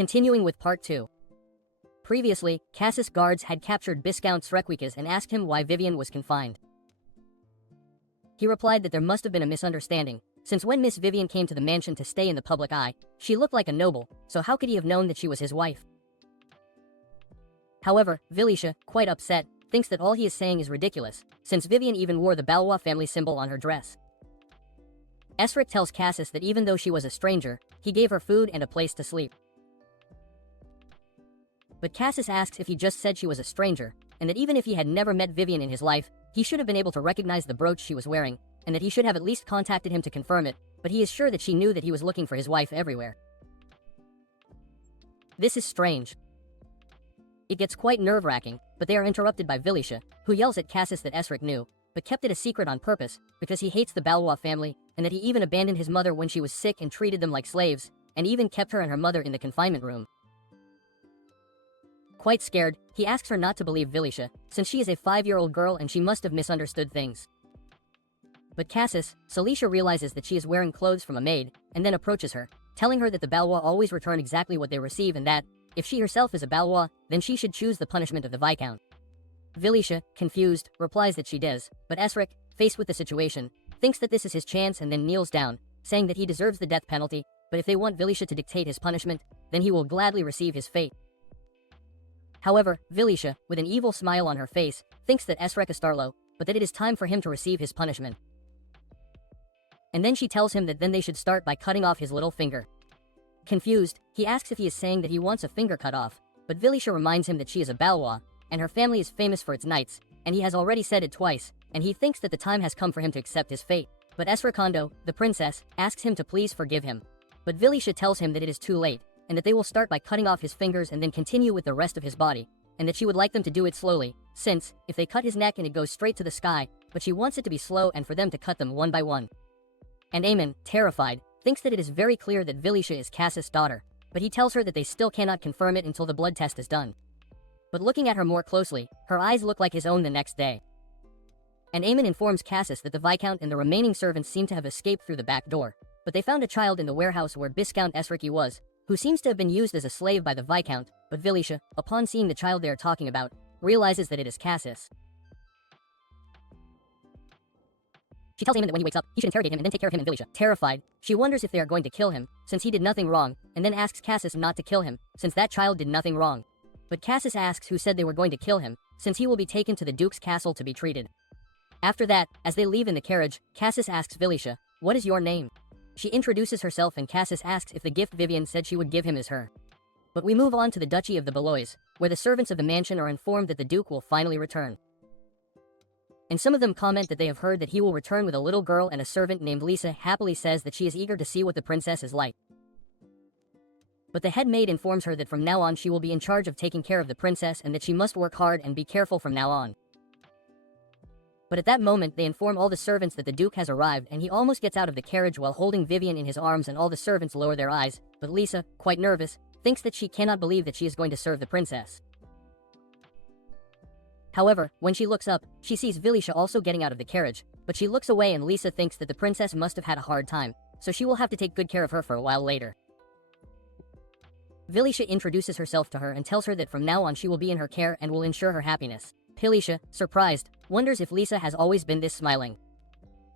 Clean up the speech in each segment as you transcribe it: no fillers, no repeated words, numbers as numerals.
Continuing with part 2. Previously, Casis guards had captured Visconde Shrek and asked him why Vivian was confined. He replied that there must have been a misunderstanding, since when Miss Vivian came to the mansion to stay in the public eye, she looked like a noble, so how could he have known that she was his wife? However, Villisha, quite upset, thinks that all he is saying is ridiculous, since Vivian even wore the Balois family symbol on her dress. Shrek tells Casis that even though she was a stranger, he gave her food and a place to sleep. But Casis asks if he just said she was a stranger, and that even if he had never met Vivian in his life, he should have been able to recognize the brooch she was wearing, and that he should have at least contacted him to confirm it, but he is sure that she knew that he was looking for his wife everywhere. This is strange. It gets quite nerve-wracking, but they are interrupted by Villisha, who yells at Casis that Shrek knew, but kept it a secret on purpose, because he hates the Balois family, and that he even abandoned his mother when she was sick and treated them like slaves, and even kept her and her mother in the confinement room. Quite scared, he asks her not to believe Villisha, since she is a 5-year-old girl and she must have misunderstood things. But Casis, Celicia realizes that she is wearing clothes from a maid, and then approaches her, telling her that the Balois always return exactly what they receive and that, if she herself is a Balois, then she should choose the punishment of the Viscount. Villisha, confused, replies that she does, but Shrek, faced with the situation, thinks that this is his chance and then kneels down, saying that he deserves the death penalty, but if they want Villisha to dictate his punishment, then he will gladly receive his fate. However, Villisha, with an evil smile on her face, thinks that Shrek is Starlo, but that it is time for him to receive his punishment. And then she tells him that then they should start by cutting off his little finger. Confused, he asks if he is saying that he wants a finger cut off, but Villisha reminds him that she is a Balois, and her family is famous for its knights, and he has already said it twice, and he thinks that the time has come for him to accept his fate. But Esracondo, the princess, asks him to please forgive him. But Villisha tells him that it is too late, and that they will start by cutting off his fingers and then continue with the rest of his body, and that she would like them to do it slowly, since, if they cut his neck and it goes straight to the sky, but she wants it to be slow and for them to cut them one by one. And Aemon, terrified, thinks that it is very clear that Villisha is Casis' daughter, but he tells her that they still cannot confirm it until the blood test is done. But looking at her more closely, her eyes look like his own the next day. And Aemon informs Casis that the Viscount and the remaining servants seem to have escaped through the back door, but they found a child in the warehouse where Viscount Shrek was, who seems to have been used as a slave by the Viscount, but Villisha, upon seeing the child they are talking about, realizes that it is Casis. She tells Aemon that when he wakes up, he should interrogate him and then take care of him and Villisha. Terrified, she wonders if they are going to kill him, since he did nothing wrong, and then asks Casis not to kill him, since that child did nothing wrong. But Casis asks who said they were going to kill him, since he will be taken to the Duke's castle to be treated. After that, as they leave in the carriage, Casis asks Villisha, "What is your name?" She introduces herself and Casis asks if the gift Vivian said she would give him is her. But we move on to the Duchy of the Balois, where the servants of the mansion are informed that the Duke will finally return. And some of them comment that they have heard that he will return with a little girl, and a servant named Lisa happily says that she is eager to see what the princess is like. But the head maid informs her that from now on she will be in charge of taking care of the princess and that she must work hard and be careful from now on. But at that moment they inform all the servants that the Duke has arrived, and he almost gets out of the carriage while holding Vivian in his arms, and all the servants lower their eyes, but Lisa, quite nervous, thinks that she cannot believe that she is going to serve the princess. However, when she looks up, she sees Villisha also getting out of the carriage, but she looks away and Lisa thinks that the princess must have had a hard time, so she will have to take good care of her for a while later. Villisha introduces herself to her and tells her that from now on she will be in her care and will ensure her happiness. Villisha, surprised, wonders if Lisa has always been this smiling.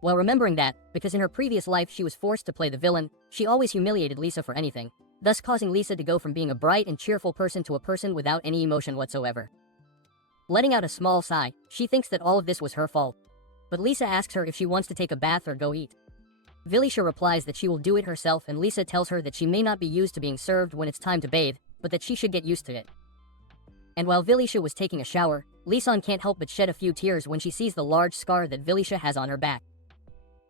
While remembering that, because in her previous life she was forced to play the villain, she always humiliated Lisa for anything, thus causing Lisa to go from being a bright and cheerful person to a person without any emotion whatsoever. Letting out a small sigh, she thinks that all of this was her fault. But Lisa asks her if she wants to take a bath or go eat. Villisha replies that she will do it herself, and Lisa tells her that she may not be used to being served when it's time to bathe, but that she should get used to it. And while Villisha was taking a shower, Lisan can't help but shed a few tears when she sees the large scar that Villisha has on her back.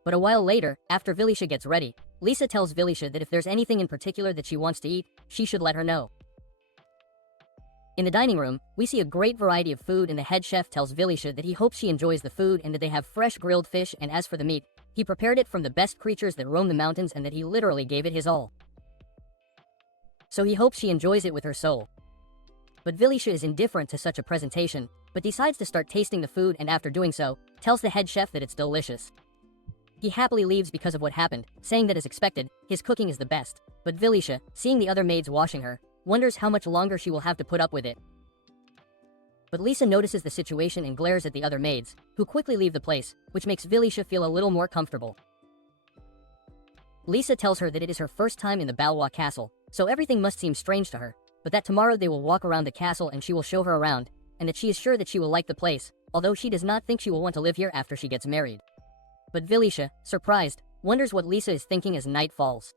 But a while later, after Villisha gets ready, Lisa tells Villisha that if there's anything in particular that she wants to eat, she should let her know. In the dining room, we see a great variety of food, and the head chef tells Villisha that he hopes she enjoys the food and that they have fresh grilled fish, and as for the meat, he prepared it from the best creatures that roam the mountains and that he literally gave it his all. So he hopes she enjoys it with her soul. But Villisha is indifferent to such a presentation, but decides to start tasting the food, and after doing so, tells the head chef that it's delicious. He happily leaves because of what happened, saying that as expected, his cooking is the best. But Villisha, seeing the other maids washing her, wonders how much longer she will have to put up with it. But Lisa notices the situation and glares at the other maids, who quickly leave the place, which makes Villisha feel a little more comfortable. Lisa tells her that it is her first time in the Balois castle, so everything must seem strange to her, but that tomorrow they will walk around the castle and she will show her around, and that she is sure that she will like the place, although she does not think she will want to live here after she gets married. But Villisha, surprised, wonders what Lisa is thinking as night falls.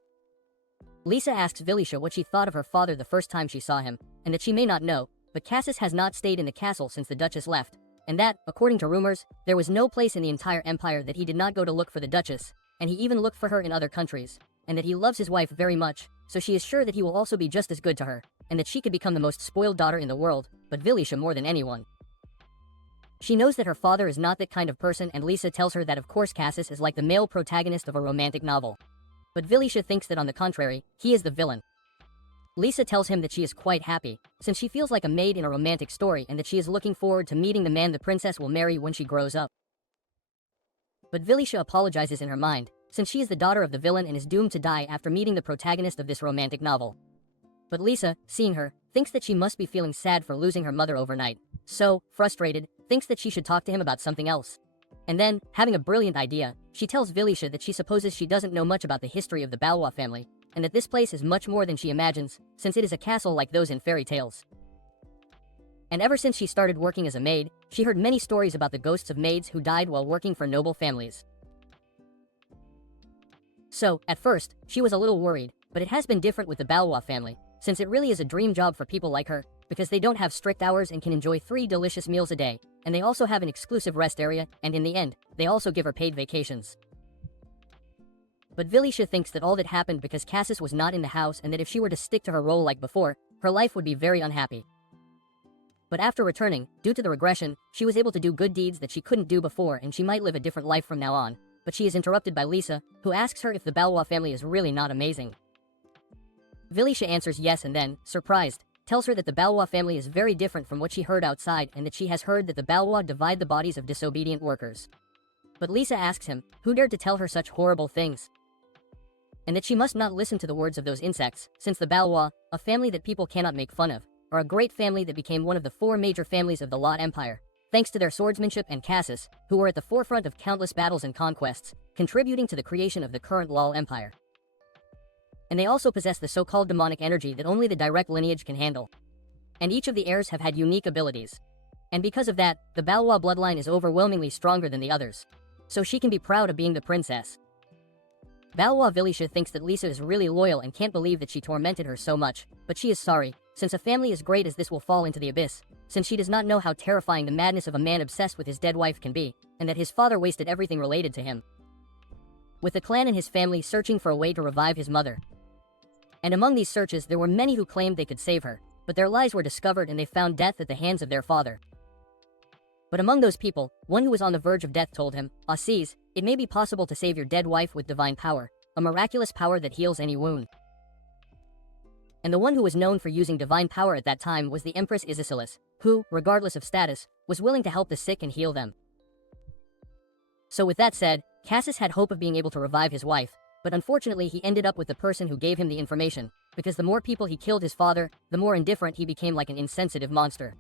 Lisa asks Villisha what she thought of her father the first time she saw him, and that she may not know, but Casis has not stayed in the castle since the Duchess left, and that, according to rumors, there was no place in the entire empire that he did not go to look for the Duchess, and he even looked for her in other countries, and that he loves his wife very much, so she is sure that he will also be just as good to her, and that she could become the most spoiled daughter in the world, but Villisha more than anyone. She knows that her father is not that kind of person, and Lisa tells her that of course Casis is like the male protagonist of a romantic novel. But Villisha thinks that on the contrary, he is the villain. Lisa tells him that she is quite happy, since she feels like a maid in a romantic story and that she is looking forward to meeting the man the princess will marry when she grows up. But Villisha apologizes in her mind, since she is the daughter of the villain and is doomed to die after meeting the protagonist of this romantic novel. But Lisa, seeing her, thinks that she must be feeling sad for losing her mother overnight, so, frustrated, thinks that she should talk to him about something else. And then, having a brilliant idea, she tells Villisha that she supposes she doesn't know much about the history of the Balois family, and that this place is much more than she imagines, since it is a castle like those in fairy tales. And ever since she started working as a maid, she heard many stories about the ghosts of maids who died while working for noble families. So, at first, she was a little worried, but it has been different with the Balois family, since it really is a dream job for people like her, because they don't have strict hours and can enjoy 3 delicious meals a day, and they also have an exclusive rest area, and in the end, they also give her paid vacations. But Villisha thinks that all that happened because Casis was not in the house, and that if she were to stick to her role like before, her life would be very unhappy. But after returning, due to the regression, she was able to do good deeds that she couldn't do before, and she might live a different life from now on, but she is interrupted by Lisa, who asks her if the Balois family is really not amazing. Villisha answers yes, and then, surprised, tells her that the Balois family is very different from what she heard outside, and that she has heard that the Balois divide the bodies of disobedient workers. But Lisa asks him, who dared to tell her such horrible things? And that she must not listen to the words of those insects, since the Balois, a family that people cannot make fun of, are a great family that became one of the 4 major families of the Lot Empire, thanks to their swordsmanship and Casis, who were at the forefront of countless battles and conquests, contributing to the creation of the current Lol Empire. And they also possess the so-called demonic energy that only the direct lineage can handle. And each of the heirs have had unique abilities. And because of that, the Balois bloodline is overwhelmingly stronger than the others. So she can be proud of being the princess. Balois Villisha thinks that Lisa is really loyal and can't believe that she tormented her so much, but she is sorry, since a family as great as this will fall into the abyss, since she does not know how terrifying the madness of a man obsessed with his dead wife can be, and that his father wasted everything related to him. With the clan and his family searching for a way to revive his mother. And among these searches there were many who claimed they could save her, but their lies were discovered and they found death at the hands of their father. But among those people, one who was on the verge of death told him, Assis, it may be possible to save your dead wife with divine power, a miraculous power that heals any wound. And the one who was known for using divine power at that time was the Empress Isisilis, who, regardless of status, was willing to help the sick and heal them. So with that said, Casis had hope of being able to revive his wife, but unfortunately he ended up with the person who gave him the information, because the more people he killed his father, the more indifferent he became, like an insensitive monster.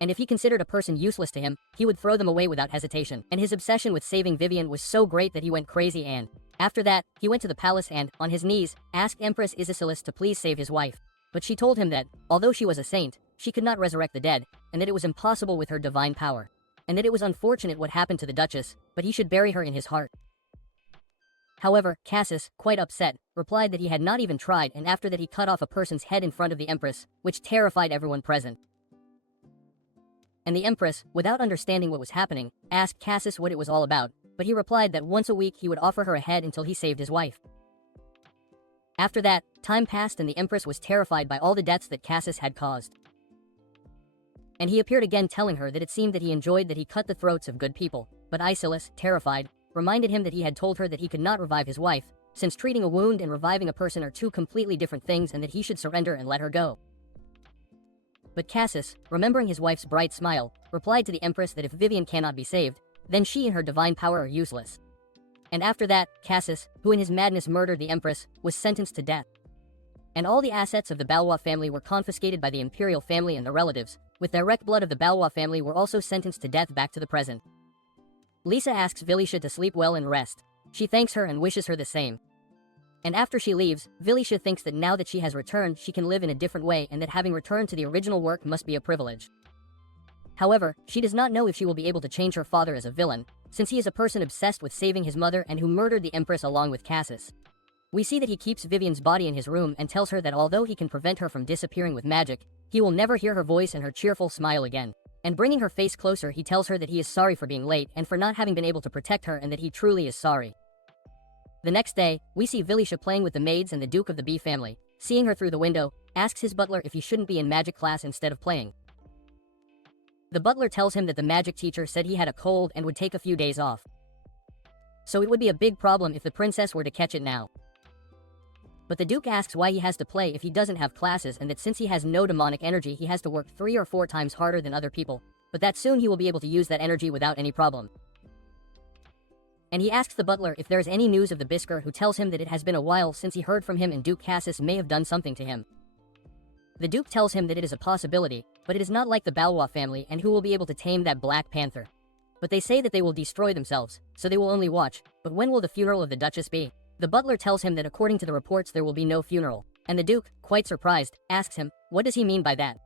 And if he considered a person useless to him, he would throw them away without hesitation. And his obsession with saving Vivian was so great that he went crazy, and after that, he went to the palace and, on his knees, asked Empress Isisilis to please save his wife. But she told him that, although she was a saint, she could not resurrect the dead, and that it was impossible with her divine power. And that it was unfortunate what happened to the Duchess, but he should bury her in his heart. However, Casis, quite upset, replied that he had not even tried, and after that he cut off a person's head in front of the Empress, which terrified everyone present. And the Empress, without understanding what was happening, asked Casis what it was all about, but he replied that once a week he would offer her a head until he saved his wife. After that, time passed and the Empress was terrified by all the deaths that Casis had caused. And he appeared again, telling her that it seemed that he enjoyed that he cut the throats of good people, but Isisilis, terrified, reminded him that he had told her that he could not revive his wife, since treating a wound and reviving a person are 2 completely different things, and that he should surrender and let her go. But Casis, remembering his wife's bright smile, replied to the Empress that if Vivian cannot be saved, then she and her divine power are useless. And after that, Casis, who in his madness murdered the Empress, was sentenced to death. And all the assets of the Balois family were confiscated by the imperial family and their relatives, with direct blood of the Balois family were also sentenced to death back to the present. Lisa asks Villain to sleep well and rest. She thanks her and wishes her the same. And after she leaves, Villain thinks that now that she has returned, she can live in a different way and that having returned to the original work must be a privilege. However, she does not know if she will be able to change her father as a villain, since he is a person obsessed with saving his mother and who murdered the Empress along with Casis. We see that he keeps Vivian's body in his room and tells her that although he can prevent her from disappearing with magic, he will never hear her voice and her cheerful smile again. And bringing her face closer, he tells her that he is sorry for being late and for not having been able to protect her and that he truly is sorry. The next day, we see Villain playing with the maids and the Duke of the Bee family. Seeing her through the window, asks his butler if he shouldn't be in magic class instead of playing. The butler tells him that the magic teacher said he had a cold and would take a few days off. So it would be a big problem if the princess were to catch it now. But the Duke asks why he has to play if he doesn't have classes and that since he has no demonic energy he has to work 3 or 4 times harder than other people, but that soon he will be able to use that energy without any problem. And he asks the butler if there is any news of the Bisker, who tells him that it has been a while since he heard from him and Duke Casis may have done something to him. The Duke tells him that it is a possibility, but it is not like the Balois family and who will be able to tame that Black Panther. But they say that they will destroy themselves, so they will only watch. But when will the funeral of the Duchess be? The butler tells him that according to the reports there will be no funeral, and the Duke, quite surprised, asks him, what does he mean by that?